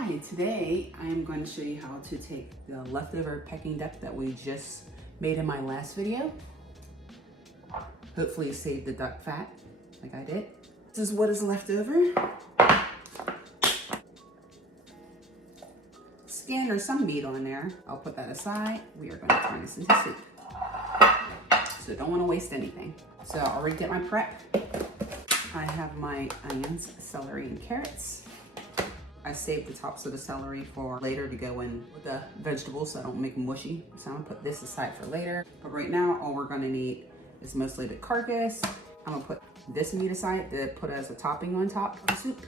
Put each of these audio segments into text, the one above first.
Hi, today I'm going to show you how to take the leftover Peking duck that we just made in my last video. Hopefully save the duck fat like I did. This is what is left over. Skin or some meat on there. I'll put that aside. We are going to turn this into soup. So don't want to waste anything. So I already did my prep. I have my onions, celery, and carrots. I saved the tops of the celery for later to go in with the vegetables so I don't make them mushy. So I'm gonna put this aside for later. But right now, all we're gonna need is mostly the carcass. I'm gonna put this meat aside to put as a topping on top of the soup.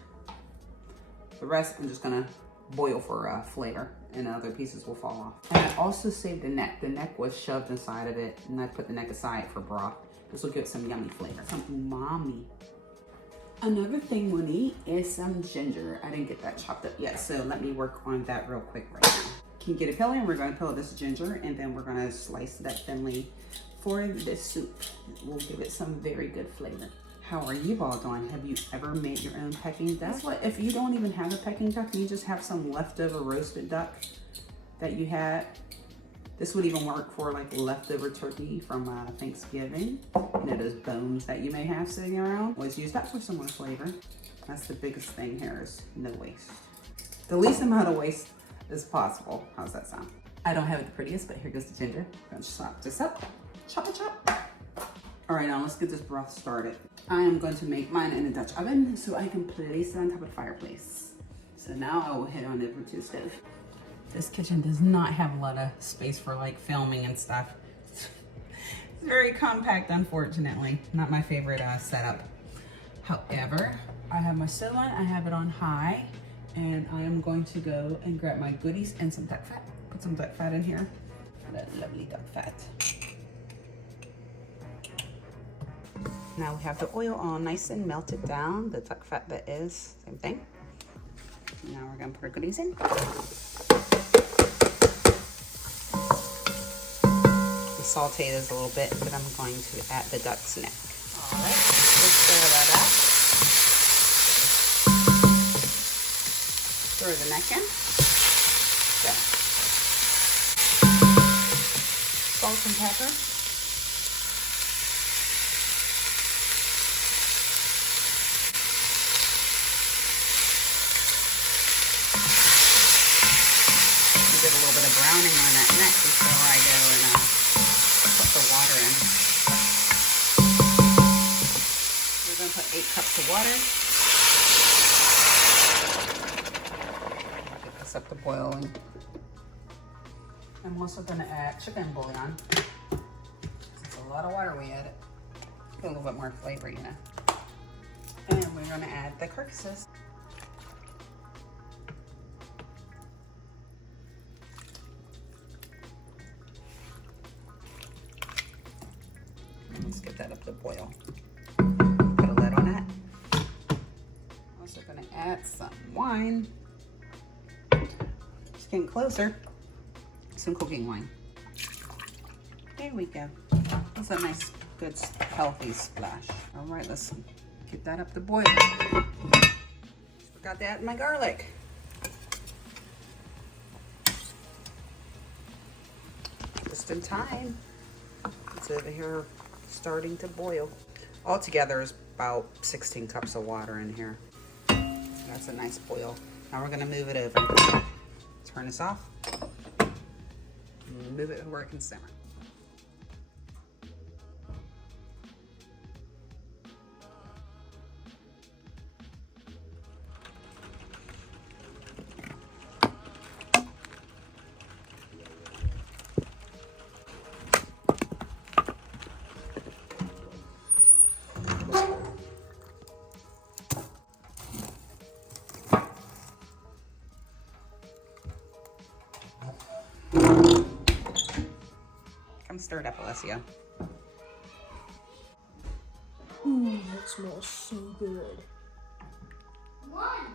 The rest, I'm just gonna boil for flavor and other pieces will fall off. And I also saved the neck. The neck was shoved inside of it and I put the neck aside for broth. This will give it some yummy flavor, some umami. Another thing we'll need is some ginger. I didn't get that chopped up yet, so let me work on that real quick right now. Can you get a peeler? And we're gonna peel this ginger and then we're gonna slice that thinly for this soup. It will give it some very good flavor. How are you all doing? Have you ever made your own Peking duck? That's what, if you don't even have a Peking duck and you just have some leftover roasted duck that you had, this would even work for like leftover turkey from Thanksgiving. You know, those bones that you may have sitting around. Always use that for some more flavor. That's the biggest thing here is no waste. The least amount of waste as possible. How's that sound? I don't have it the prettiest, but here goes the ginger. I'm gonna chop this up. Chop it, chop. All right, now let's get this broth started. I am going to make mine in a Dutch oven so I can place it on top of the fireplace. So now I will head on over to the stove. This kitchen does not have a lot of space for like filming and stuff. It's very compact, unfortunately. Not my favorite setup. However, I have my stove on, I have it on high, and I am going to go and grab my goodies and some duck fat. Put some duck fat in here. That lovely duck fat. Now we have the oil all nice and melted down. The duck fat that is, same thing. Now we're gonna put our goodies in. Saute this a little bit, but I'm going to add the duck's neck. All right, let's stir that up. Throw the neck in. Go. Salt and pepper. Get a little bit of browning on that neck before I go and put the water in. We're going to put 8 cups of water. Get this up to boiling. I'm also going to add chicken bouillon. It's a lot of water we added. Get a little bit more flavor, you know. And we're going to add the carcasses. Let's get that up to boil. Put a lid on that. Also gonna add some wine. It's getting closer. Some cooking wine. There we go. That's a nice, good, healthy splash. All right, let's get that up to boil. Forgot to add my garlic. Just in time. It's over here starting to boil. Altogether is about 16 cups of water in here. That's a nice boil. Now we're gonna move it over. Turn this off. And move it where it can simmer. Come stir it up, Alessio. Ooh, that smells so good. One.